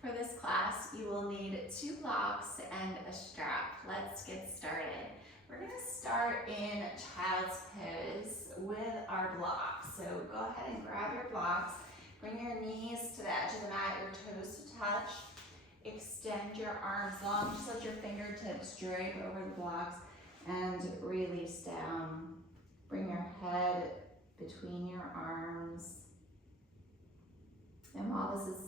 For this class, you will need 2 blocks and a strap. Let's get started. We're going to start in child's pose with our blocks. So go ahead and grab your blocks. Bring your knees to the edge of the mat, your toes to touch. Extend your arms long, just let your fingertips drape over the blocks and release down. Bring your head between your arms. And while this is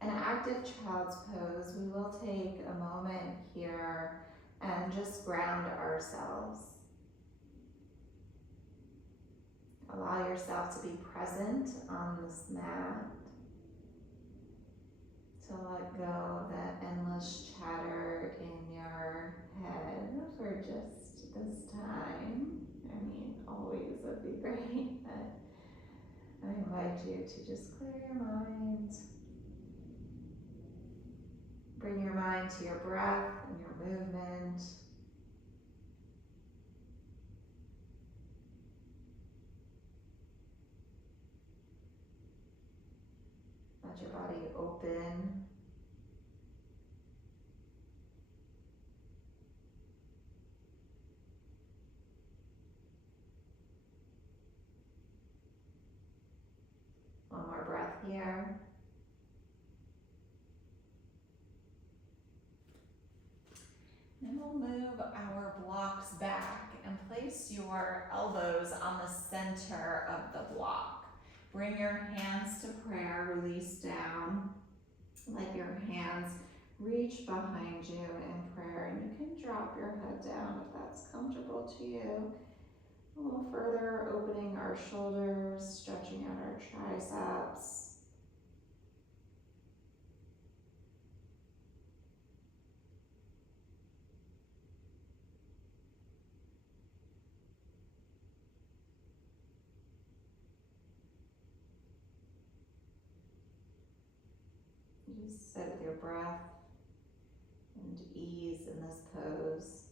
an active child's pose, we will take a moment here and just ground ourselves. Allow yourself to be present on this mat. To let go of that endless chatter in your head for just this time. I mean, always would be great, but I invite you to just clear your mind. Bring your mind to your breath and your movement. Let your body open. One more breath here. Then we'll move our blocks back and place your elbows on the center of the block. Bring your hands to prayer, release down. Let your hands reach behind you in prayer, and you can drop your head down if that's comfortable to you. A little further, opening our shoulders, stretching out our triceps. Just sit with your breath and ease in this pose.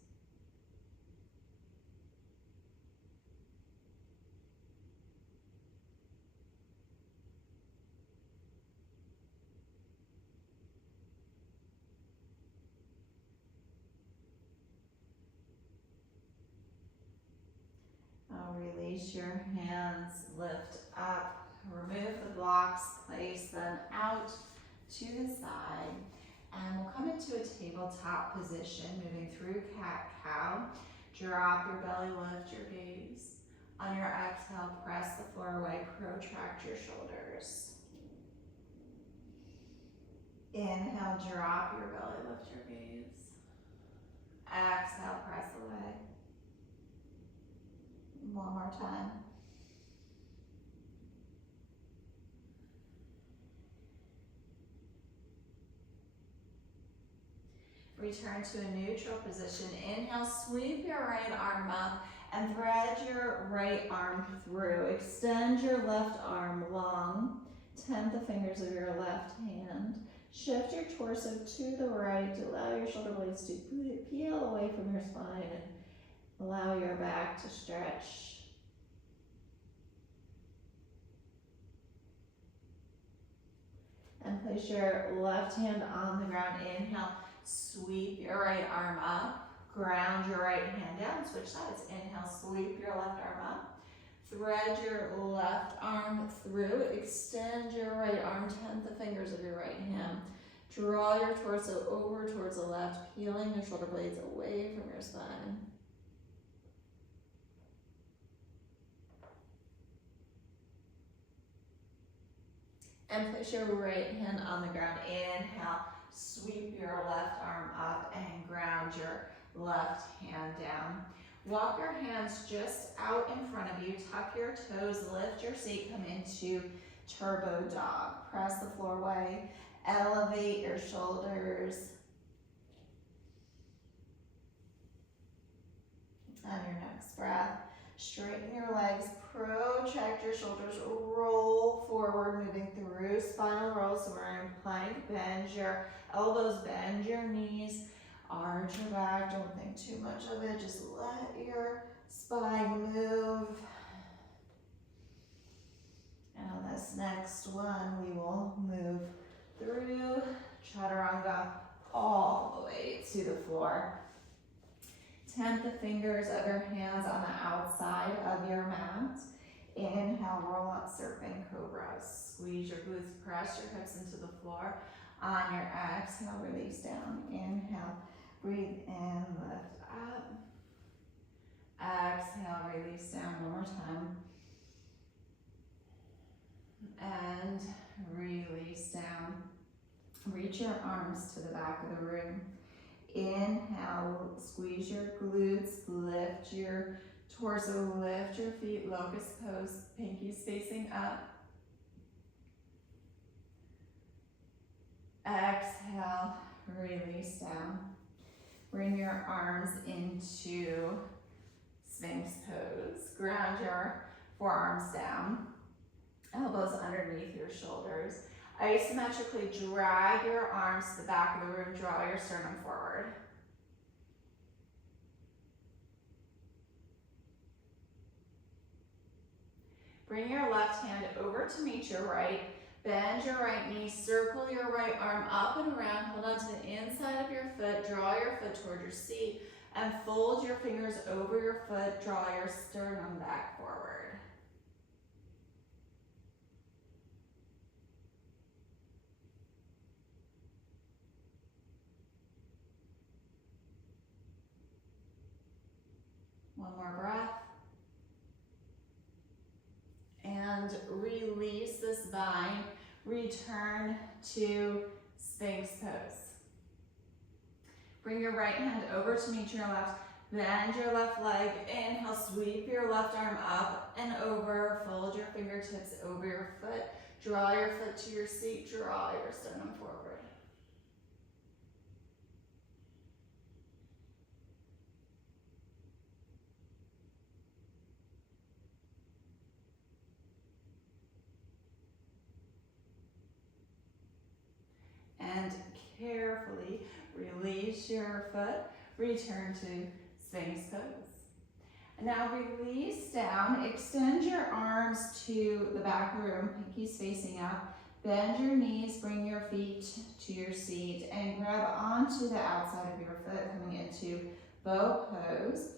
Now release your hands, lift up, remove the blocks, place them out to the side, and we'll come into a tabletop position, moving through cat-cow. Drop your belly, lift your gaze. On your exhale, press the floor away, protract your shoulders. Inhale, drop your belly, lift your gaze. Exhale, press away. One more time. Return to a neutral position. Inhale, sweep your right arm up and thread your right arm through. Extend your left arm long. Tent the fingers of your left hand. Shift your torso to the right. Allow your shoulder blades to peel away from your spine and allow your back to stretch. And place your left hand on the ground. Inhale. Sweep your right arm up, ground your right hand down, switch sides. Inhale, sweep your left arm up, thread your left arm through, extend your right arm, tent the fingers of your right hand. Draw your torso over towards the left, peeling your shoulder blades away from your spine. And place your right hand on the ground. Inhale. Sweep your left arm up and ground your left hand down. Walk your hands just out in front of you. Tuck your toes, lift your seat, come into turbo dog. Press the floor away, elevate your shoulders. On your next breath, straighten your legs, protract your shoulders, roll forward, moving through spinal roll. So we're in plank, bend your elbows, bend your knees, arch your back. Don't think too much of it. Just let your spine move. And on this next one, we will move through to the floor. Tent the fingers of your hands on the outside of your mat. Inhale, roll up serpent cobras. Squeeze your glutes, press your hips into the floor. On your exhale, release down. Inhale, breathe in, lift up. Exhale, release down one more time. And release down. Reach your arms to the back of the room. Inhale, squeeze your glutes, lift your torso, lift your feet, locust pose, pinkies facing up. Exhale, release down. Bring your arms into Sphinx pose. Ground your forearms down, elbows underneath your shoulders. Isometrically drag your arms to the back of the room, draw your sternum forward. Bring your left hand over to meet your right. Bend your right knee, circle your right arm up and around, hold on to the inside of your foot, draw your foot toward your seat, and fold your fingers over your foot, draw your sternum back forward. One more breath. And release this bind. Return to Sphinx pose. Bring your right hand over to meet your left. Bend your left leg. Inhale, sweep your left arm up and over. Fold your fingertips over your foot. Draw your foot to your seat. Draw your sternum forward. And carefully release your foot, return to Sphinx pose. And now release down, extend your arms to the back of the room, pinkies facing up, bend your knees, bring your feet to your seat, and grab onto the outside of your foot, coming into bow pose.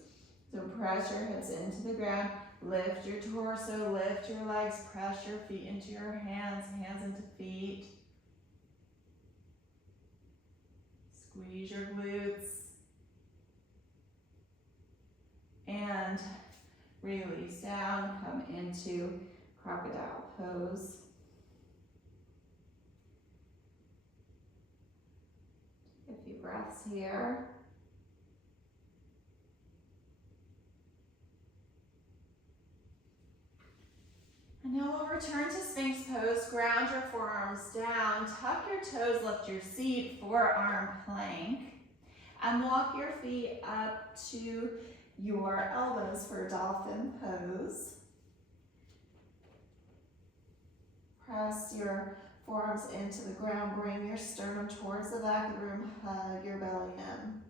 So press your hips into the ground, lift your torso, lift your legs, press your feet into your hands, hands into feet. Squeeze your glutes. And release down, come into crocodile pose. Take a few breaths here. And now we'll return to Sphinx pose. Ground your forearms down, tuck your toes, lift your seat, forearm plank, and walk your feet up to your elbows for dolphin pose. Press your forearms into the ground, bring your sternum towards the back of the room, hug your belly in.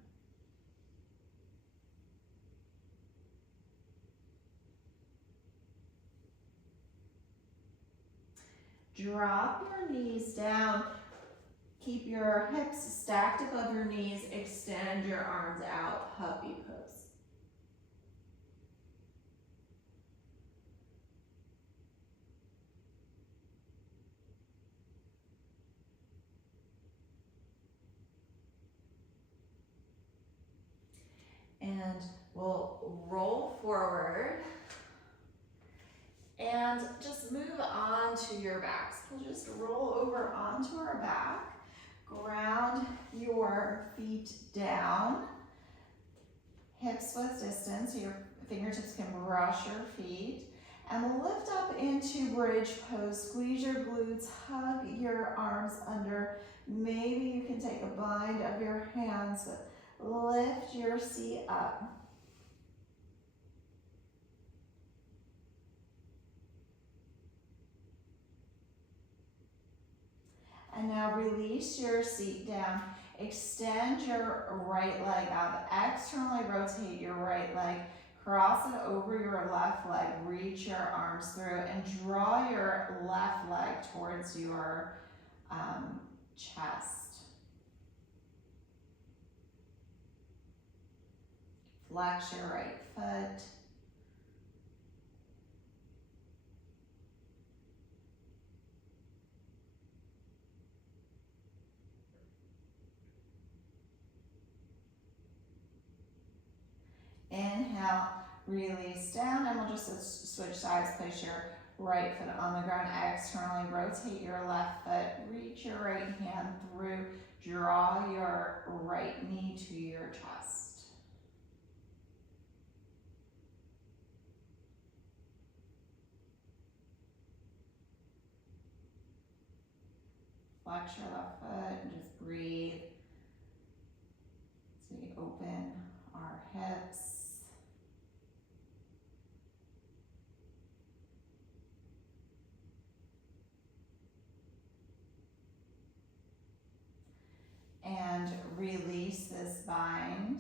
Drop your knees down. Keep your hips stacked above your knees. Extend your arms out, puppy pose. And we'll roll forward and just move on to your backs. We'll just roll over onto our back, ground your feet down, hips width distance, so your fingertips can brush your feet, and we'll lift up into bridge pose. Squeeze your glutes, hug your arms under. Maybe you can take a bind of your hands, but lift your seat up. And now release your seat down. Extend your right leg out. Externally rotate your right leg. Cross it over your left leg. Reach your arms through and draw your left leg towards your chest. flex your right foot. Inhale, release down, and we'll just switch sides. Place your right foot on the ground, externally rotate your left foot, reach your right hand through, draw your right knee to your chest. Flex your left foot and just breathe. So we open our hips. And release this bind.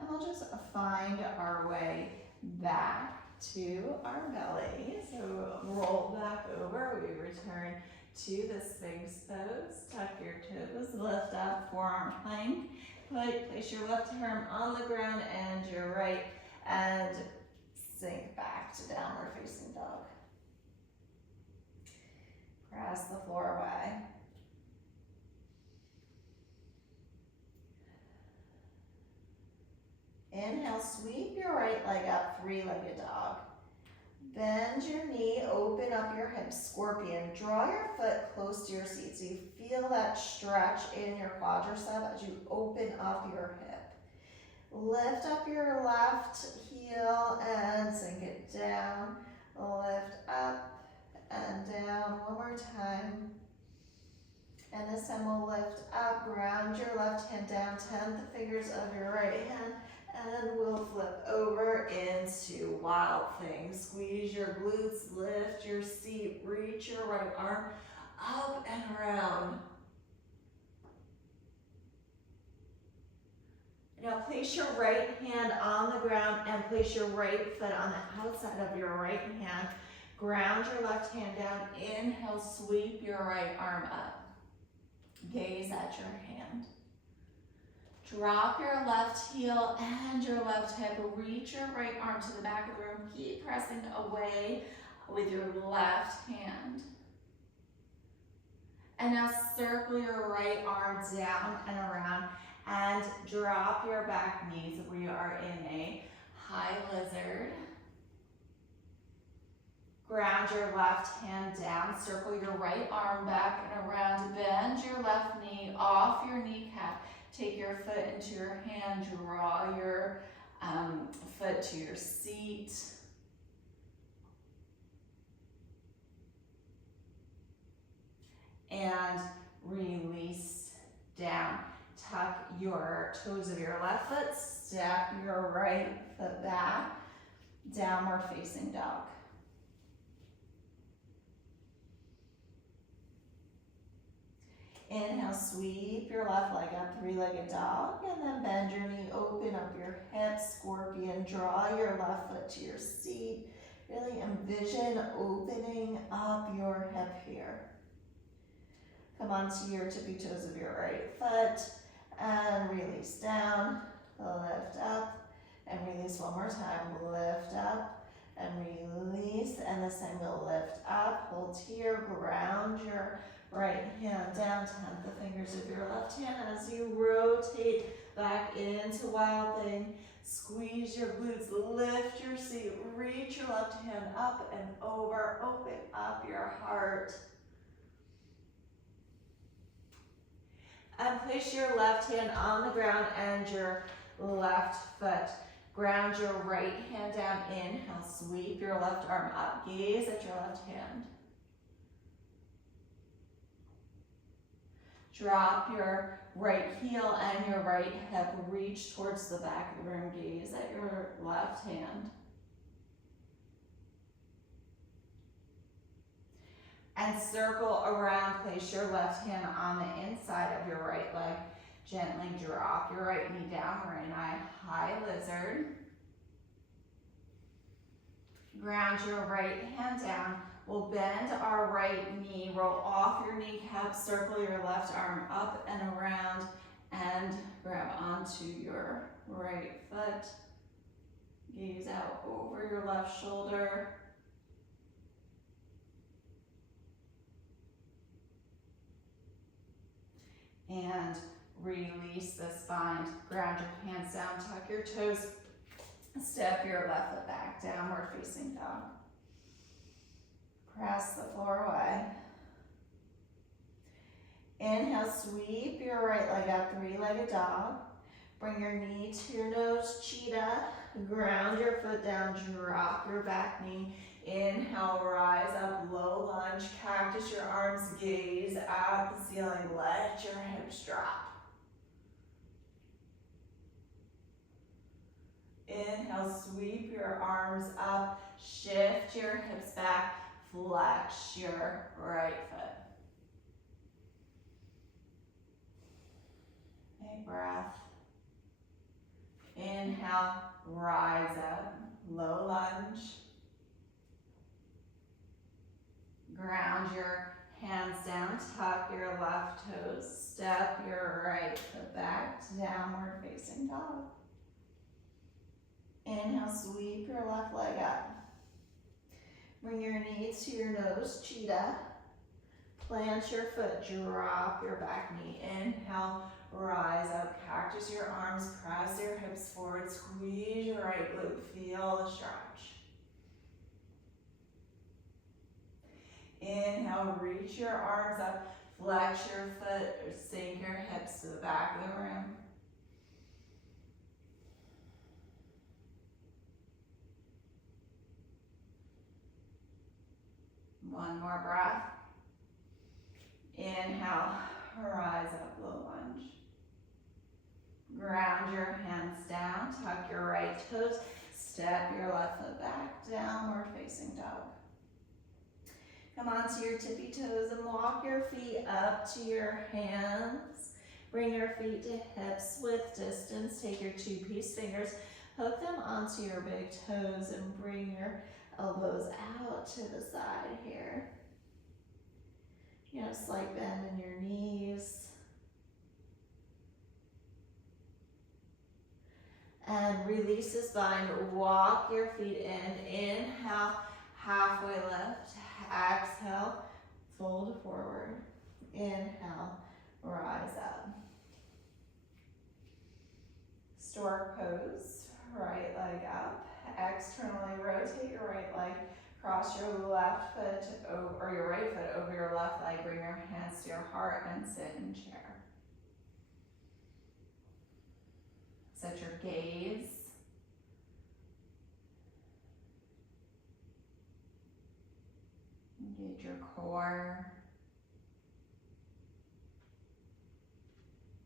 And we'll just find our way back to our belly. So roll back over, we return to the Sphinx pose. Tuck your toes, lift up, forearm plank. Place your left arm on the ground and your right, and sink back to downward facing dog. Press the floor away. Inhale, sweep your right leg up, three-legged dog. Bend your knee, open up your hips, scorpion. Draw your foot close to your seat so you feel that stretch in your quadricep as you open up your hip. Lift up your left heel and sink it down. Lift up and down. One more time. And this time we'll lift up, ground your left hand down, 10 the fingers of your right hand, and we'll flip over into Wild Thing. Squeeze your glutes, lift your seat, reach your right arm up and around. Now place your right hand on the ground and place your right foot on the outside of your right hand. Ground your left hand down. Inhale, sweep your right arm up. Gaze at your hand. Drop your left heel and your left hip. Reach your right arm to the back of the room. Keep pressing away with your left hand. And now circle your right arm down and around and drop your back knees. We are in a high lizard. Ground your left hand down, circle your right arm back and around, bend your left knee off your kneecap, take your foot into your hand, draw your foot to your seat. And release down. Tuck your toes of your left foot, step your right foot back, downward facing dog. Inhale, sweep your left leg up, three-legged dog, and then bend your knee, open up your hips, scorpion, draw your left foot to your seat. Really envision opening up your hip here. Come onto your tippy toes of your right foot, and release down, lift up, and release one more time. Lift up, and release, and this time we'll lift up, hold here, ground your right hand down, 10 the fingers of your left hand as you rotate back into Wild Thing. Squeeze your glutes, lift your seat, reach your left hand up and over, open up your heart. And place your left hand on the ground and your left foot. Ground your right hand down, inhale, sweep your left arm up, gaze at your left hand. Drop your right heel and your right hip, reach towards the back of the room, gaze at your left hand. And circle around, place your left hand on the inside of your right leg. Gently drop your right knee down, we're in a high lizard. Ground your right hand down. We'll bend our right knee, roll off your kneecap, circle your left arm up and around, and grab onto your right foot. over your left shoulder. And release the spine. Ground your hands down, tuck your toes. Step your left foot back, downward facing dog. Press the floor away. Inhale, sweep your right leg up, three-legged dog. Bring your knee to your nose, cheetah. Ground your foot down, drop your back knee. Inhale, rise up, low lunge, cactus your arms, gaze at the ceiling. Let your hips drop. Inhale, sweep your arms up, shift your hips back, flex your right foot. Big breath. Inhale, rise up, low lunge. Ground your hands down, tuck your left toes, step your right foot back, downward facing dog. Inhale, sweep your left leg up. Bring your knees to your nose, cheetah. Plant your foot, drop your back knee. Inhale, rise up, cactus your arms, press your hips forward, squeeze your right glute, feel the stretch. Inhale, reach your arms up, flex your foot, or sink your hips to the back of the room. One more breath. Inhale, rise up, low lunge. Ground your hands down, tuck your right toes, step your left foot back, downward facing dog. Come onto your tippy toes and walk your feet up to your hands. Bring your feet to hips with distance. Take your two peace fingers, hook them onto your big toes and bring your elbows out to the side here. You know, slight bend in your knees. And release the spine, walk your feet in. Inhale, halfway lift. Exhale, fold forward. Inhale, rise up. Stork pose, right leg up. Externally rotate your right leg. Cross your left foot over, or your right foot over your left leg. Bring your hands to your heart and sit in chair. Set your gaze. Engage your core.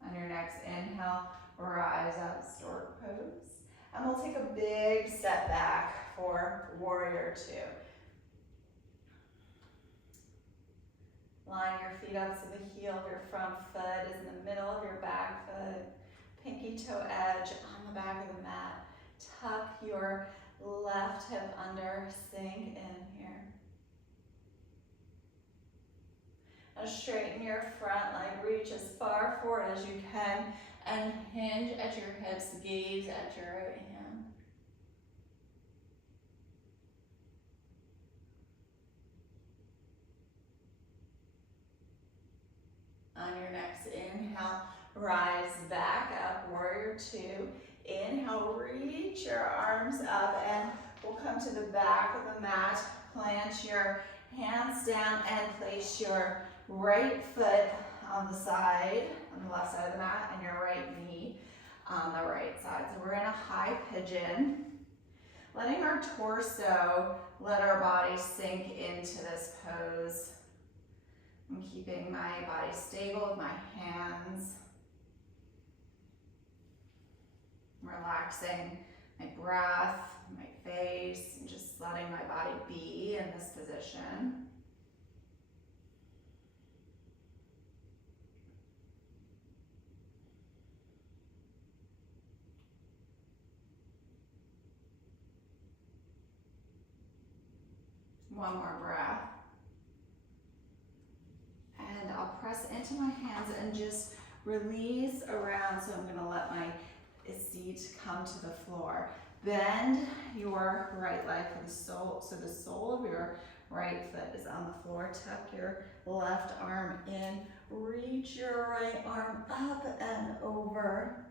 On your next inhale, rise up, stork pose. And we'll take a big step back for warrior two. Line your feet up so the heel of your front foot is in the middle of your back foot. Pinky toe edge on the back of the mat. Tuck your left hip under, sink in here. Now straighten your front leg, reach as far forward as you can, and hinge at your hips, gaze at your right hand. On your next inhale, rise back up, warrior two. Inhale, reach your arms up, and we'll come to the back of the mat. Plant your hands down and place your right foot on the side, on the left side of the mat, and your right knee on the right side. So we're in a high pigeon. Letting our torso, let our body sink into this pose. I'm keeping my body stable with my hands. Relaxing my breath, my face, and just letting my body be in this position. One more breath. And I'll press into my hands and just release around. So I'm going to let my seat come to the floor. Bend your right leg for the sole, so the sole of your right foot is on the floor. Tuck your left arm in. Reach your right arm up and over.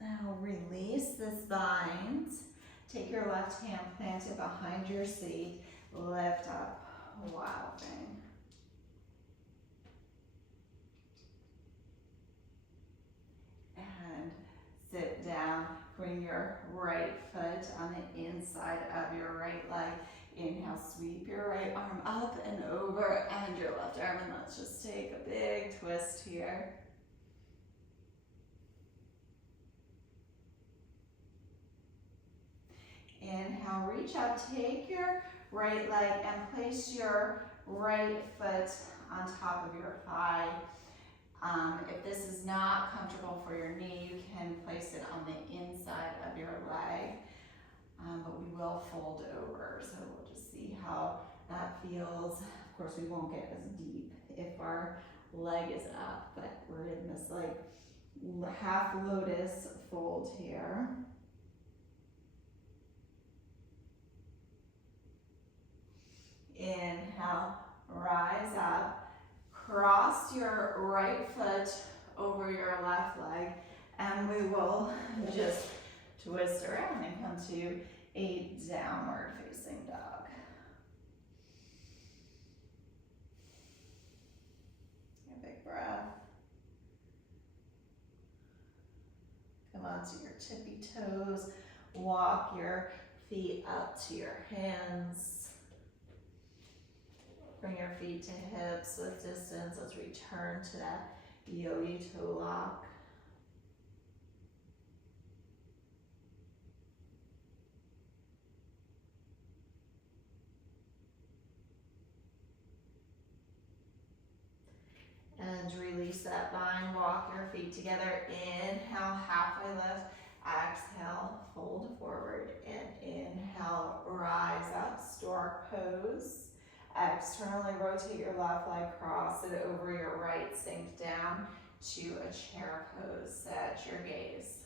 Now release this bind. Take your left hand, plant it behind your seat. Lift up. Wild thing. And sit down. Bring your right foot on the inside of your right leg. Inhale, sweep your right arm up and over, and your left arm. And let's just take a big twist here. Inhale, reach out, take your right leg and place your right foot on top of your thigh. If this is not comfortable for your knee, you can place it on the inside of your leg, but we will fold over, so we'll just see how that feels. Of course, we won't get as deep if our leg is up, but we're in this like half lotus fold here. Inhale, rise up. Cross your right foot over your left leg, and we will just twist around and come to a downward facing dog. A big breath. Come onto your tippy toes. Walk your feet up to your hands. Bring your feet to hips with distance. Let's return to that yogi toe lock. And release that bind. Walk your feet together. Inhale, halfway lift. Exhale, fold forward. And inhale, rise up, stork pose. Externally rotate your left leg, cross it over your right, sink down to a chair pose. Set your gaze.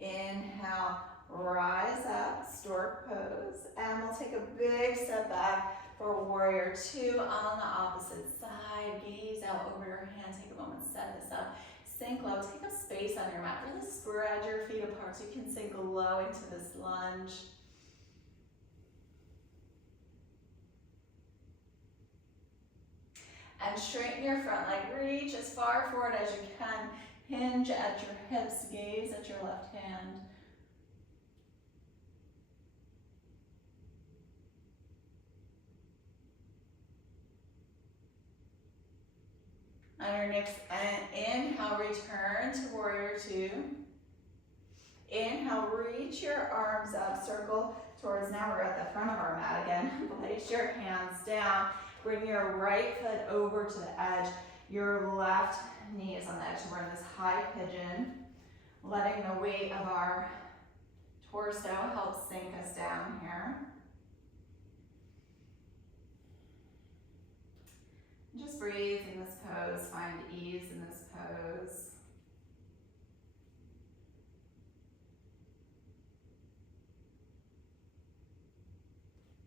Inhale, rise up, stork pose, and we'll take a big step back for warrior two on the opposite side. Gaze out over your hand, take a moment, set this up. Sink low, take up space on your mat. Really spread your feet apart so you can sink low into this lunge. And straighten your front leg, reach as far forward as you can. Hinge at your hips, gaze at your left hand. On your next inhale, return to warrior two. Inhale, reach your arms up, circle towards, now we're at the front of our mat again. Place your hands down, bring your right foot over to the edge. Your left knee is on the edge, so we're in this high pigeon. Letting the weight of our torso help sink us down here. Just breathe in this pose, find ease in this pose.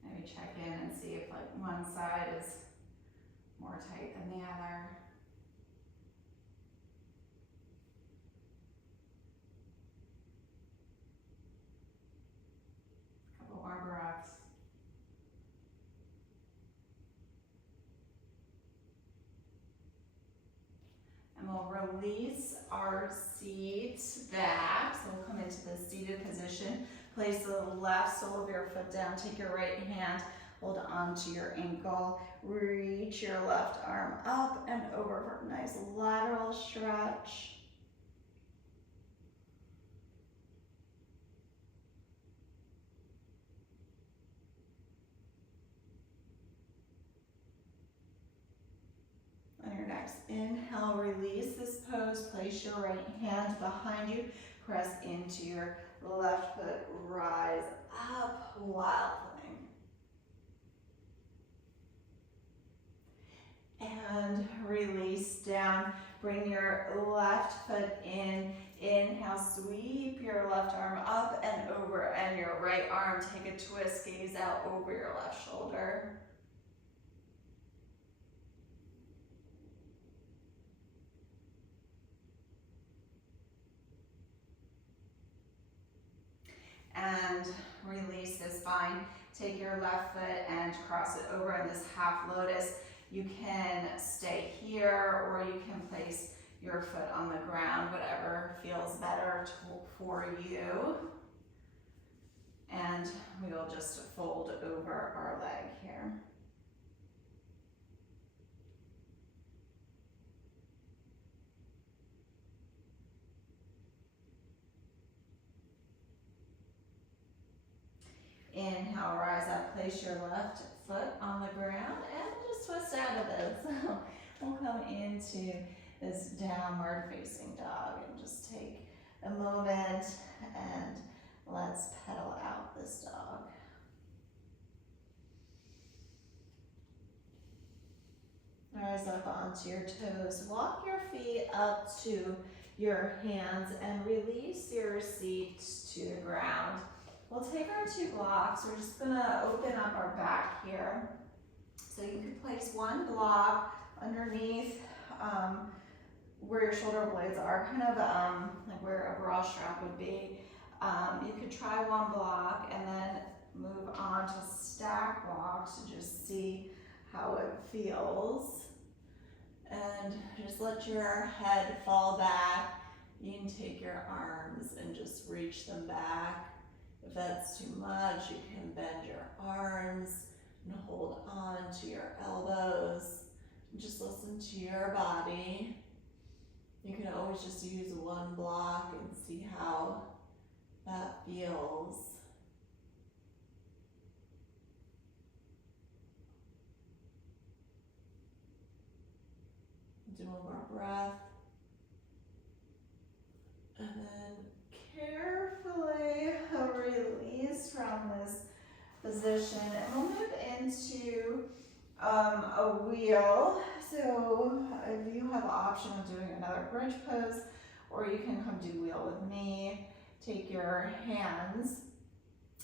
Maybe check in and see if like one side is more tight than the other. Couple more breaths. And we'll release our seat back. So we'll come into the seated position. Place the left sole of your foot down. Take your right hand, hold onto your ankle. Reach your left arm up and over for a nice lateral stretch. Inhale, release this pose. Place your right hand behind you. Press into your left foot. Rise up, wild thing. And release down. Bring your left foot in. Inhale, sweep your left arm up and over, and your right arm, take a twist, gaze out over your left shoulder. And release the spine. Take your left foot and cross it over in this half lotus. You can stay here or you can place your foot on the ground, whatever feels better for you. And we will just fold over our leg here. Inhale, rise up, place your left foot on the ground, and we'll just twist out of this. We'll come into this downward facing dog and just take a moment and let's pedal out this dog. Rise up onto your toes. Walk your feet up to your hands and release your seat to the ground. We'll take our two blocks. We're just gonna open up our back here. So you can place one block underneath where your shoulder blades are, kind of like where a bra strap would be. You could try one block and then move on to stack blocks to just see how it feels. And just let your head fall back. You can take your arms and just reach them back. If that's too much, you can bend your arms and hold on to your elbows. Just listen to your body. You can always just use one block and see how that feels. Do one more breath. And then carefully release from this position. And we'll move into a wheel. So if you have the option of doing another bridge pose, or you can come do wheel with me. Take your hands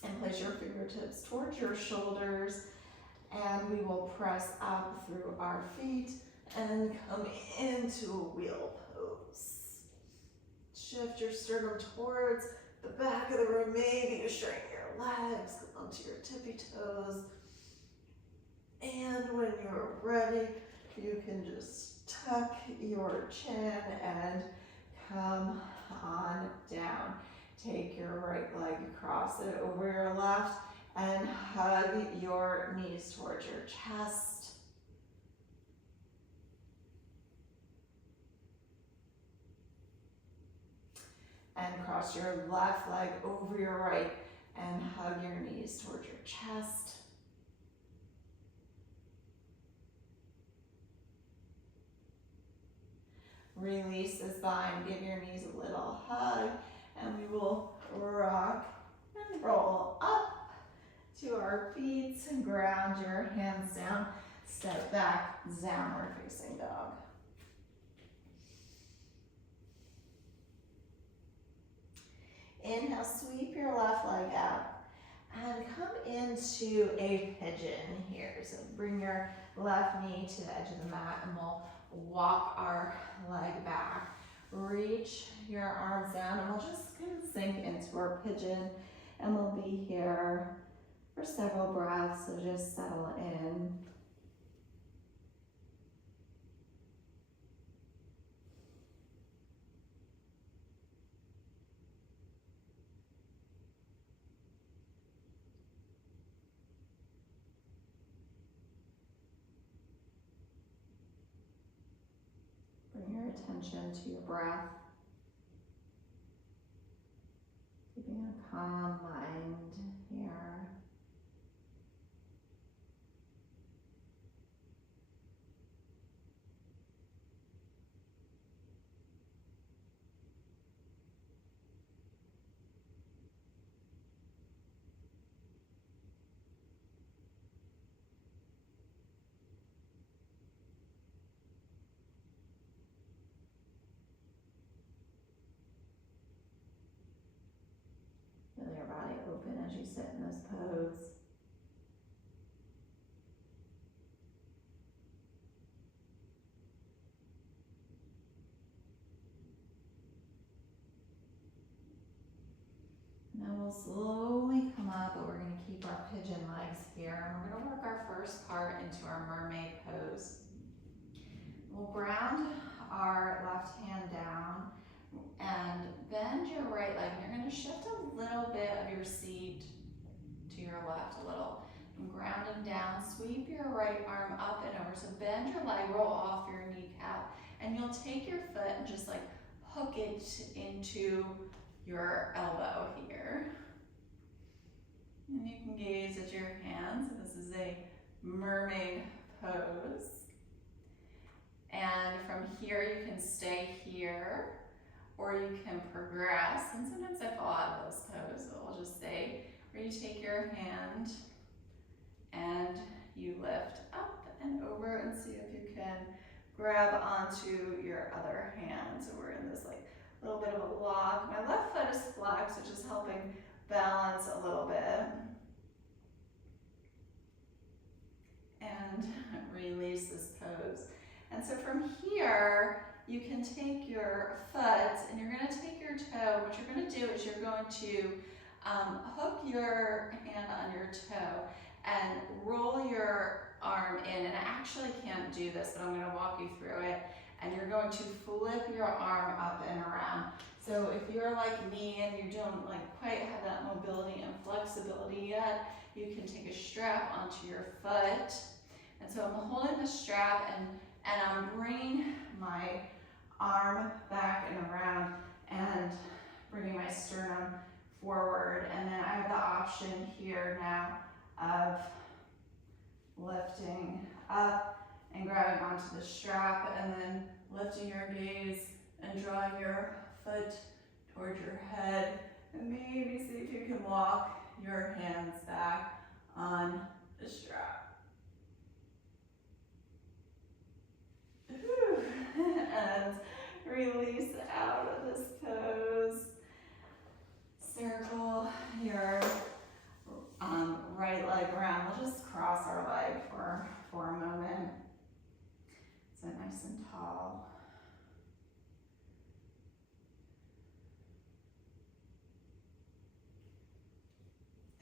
and place your fingertips towards your shoulders, and we will press up through our feet and come into a wheel pose. Shift your sternum towards the back of the room. Maybe you straighten your legs onto your tippy toes. And when you're ready, you can just tuck your chin and come on down. Take your right leg, cross it over your left, and hug your knees towards your chest. And cross your left leg over your right and hug your knees towards your chest. Release the spine, give your knees a little hug, and we will rock and roll up to our feet and ground your hands down. Step back, downward facing dog. Inhale, sweep your left leg out and come into a pigeon here. So bring your left knee to the edge of the mat and we'll walk our leg back. Reach your arms down and we'll just kind of sink into our pigeon, and we'll be here for several breaths, so just settle in. Bring your attention to your breath, keeping a calm mind here. sit in this pose. Now we'll slowly come up, but we're going to keep our pigeon legs here. And we're going to work our first part into our mermaid pose. We'll ground our left hand down and bend your right leg. And you're going to shift a little bit of your seat to your left a little. And grounding down, sweep your right arm up and over. So bend your leg, roll off your kneecap. And you'll take your foot and just like hook it into your elbow here. And you can gaze at your hands. This is a mermaid pose. And from here you can stay here or you can progress. And sometimes I fall out of this pose, so I'll just stay where you take your hand and you lift up and over and see if you can grab onto your other hand. So we're in this like little bit of a lock. My left foot is flexed, which is helping balance a little bit. And release this pose. And so from here, you can take your foot and you're going to take your toe. What you're going to do is you're going to hook your hand on your toe and roll your arm in. And I actually can't do this, but I'm going to walk you through it. And you're going to flip your arm up and around. So if you're like me and you don't like quite have that mobility and flexibility yet, you can take a strap onto your foot. And so I'm holding the strap and I'm bringing my arm back and around and bringing my sternum forward. And then I have the option here now of lifting up and grabbing onto the strap and then lifting your gaze and drawing your foot towards your head. And maybe see if you can walk your hands back on the strap. And release out of this pose. Circle your right leg around. We'll just cross our leg for a moment. So nice and tall.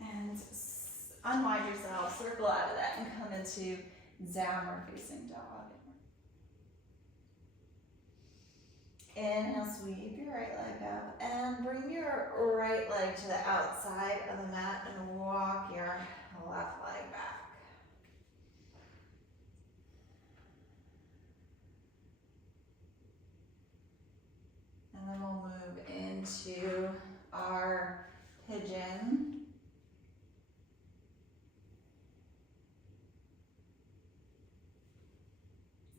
And unwind yourself, circle out of that and come into downward facing dog. Inhale, sweep your right leg up and bring your right leg to the outside of the mat and walk your left leg back. And then we'll move into our pigeon.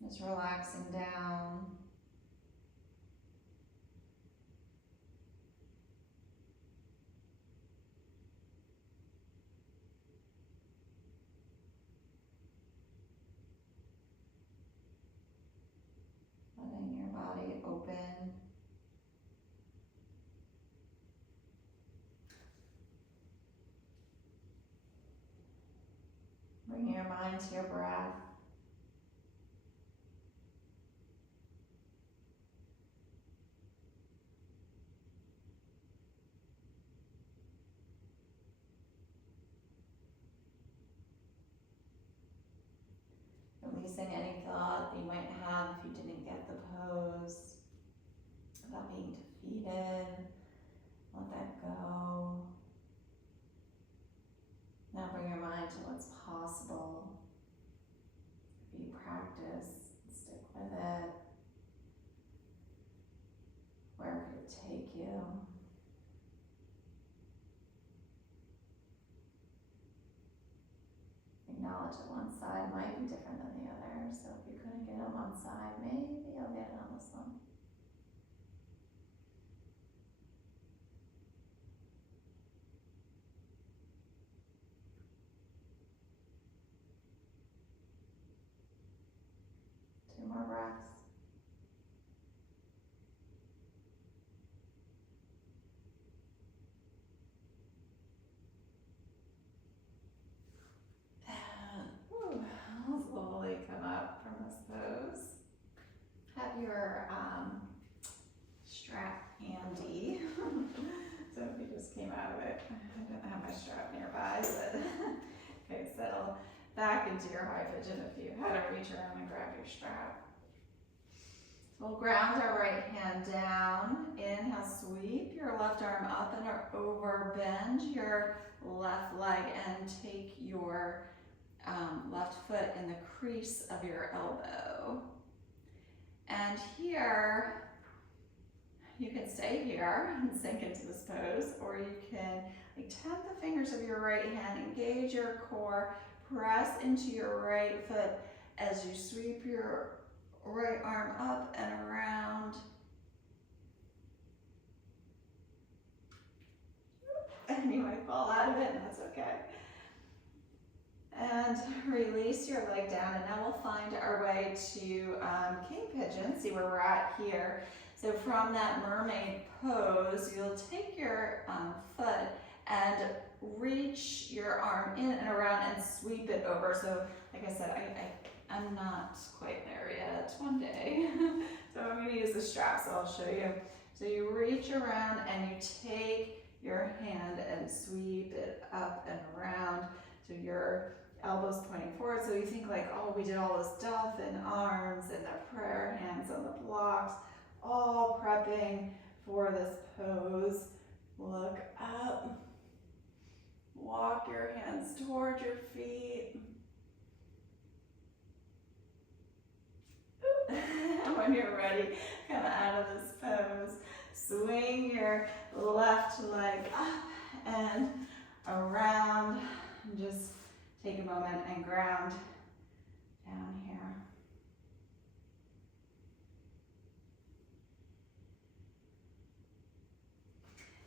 Just relaxing down. Letting your body open. Bring your mind to your breath. Releasing any thought that you might have if you didn't get the pose, about being defeated. Let that go. Now bring your mind to what's possible. If you practice, stick with it. Where could it take you? Acknowledge that one side might be different than the other, so if you couldn't get it on one side, maybe you'll get it on this one. Two more breaths. your strap handy. So if you just came out of it, I don't have my strap nearby, but okay, settle back into your high pigeon if you had to reach around and grab your strap. We'll ground our right hand down. Inhale, sweep your left arm up and over, bend your left leg and take your left foot in the crease of your elbow. And here, you can stay here and sink into this pose, or you can tap the fingers of your right hand, engage your core, press into your right foot as you sweep your right arm up and around. And you might fall out of it, and that's okay. And release your leg down, and now we'll find our way to King Pigeon, see where we're at here. So from that mermaid pose, you'll take your foot and reach your arm in and around and sweep it over. So like I said, I'm not quite there yet, one day. So I'm gonna use the strap, so I'll show you. So you reach around and you take your hand and sweep it up and around. So your elbows pointing forward. So you think like, oh, we did all this dolphin arms and the prayer hands on the blocks, all prepping for this pose. Look up. Walk your hands toward your feet. When you're ready, come out of this pose. Swing your left leg up and around. And just take a moment and ground down here.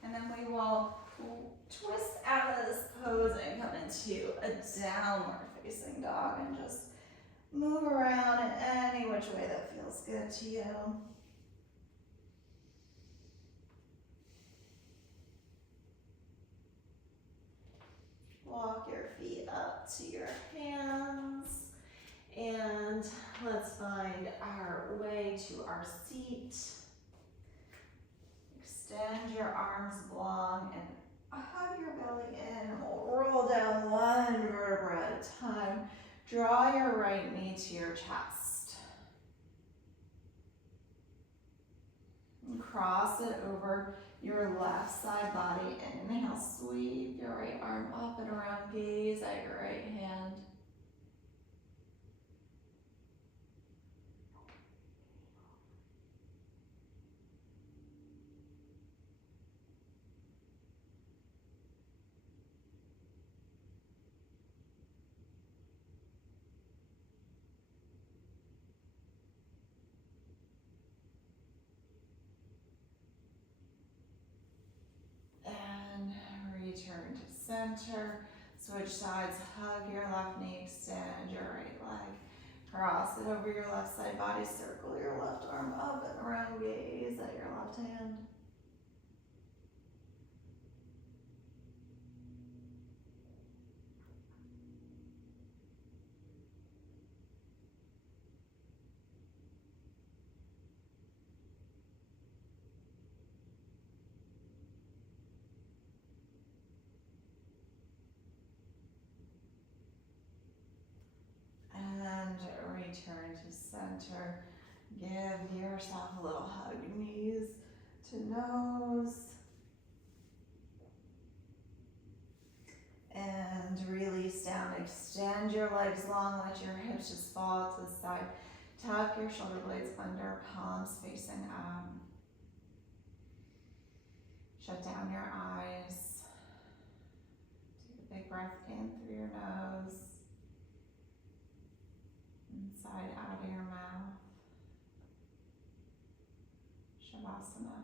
And then we will twist out of this pose and come into a downward facing dog and just move around in any which way that feels good to you. Walk your feet up to your hands, and let's find our way to our seat. Extend your arms long and hug your belly in, and we'll roll down one vertebra at a time. Draw your right knee to your chest. And cross it over your left side body. Inhale, sweep your right arm up and around, gaze at your right hand. Return to center, switch sides, hug your left knee, extend your right leg, cross it over your left side body, circle your left arm up and around, gaze at your left hand. Return to center. Give yourself a little hug, knees to nose. And release down. Extend your legs long, let your hips just fall to the side. Tuck your shoulder blades under, palms facing up. Shut down your eyes. Take a big breath in through your nose. Inside out of your mouth. Shavasana.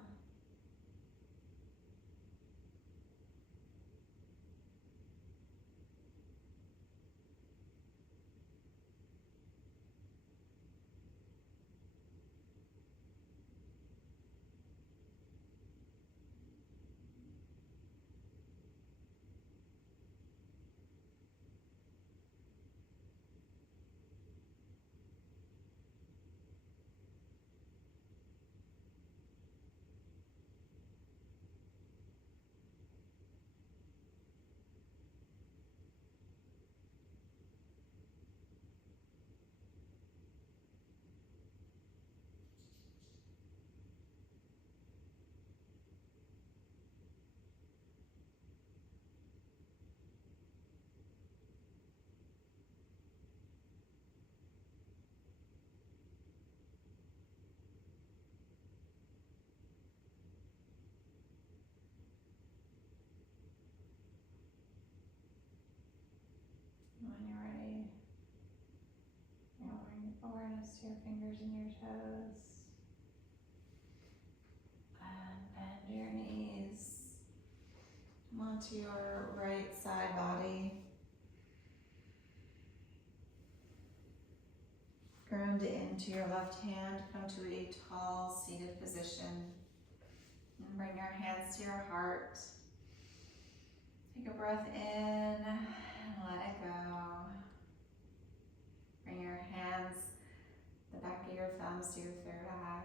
fingertips to your fingers and your toes. And bend your knees. Come onto your right side body. Ground into your left hand. Come to a tall seated position. And bring your hands to your heart. Take a breath in and let it go. Bring your hands, the back of your thumbs to your third eye.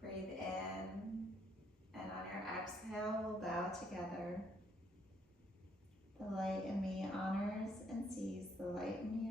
Breathe in, and on your exhale, we'll bow together. The light in me honors and sees the light in you.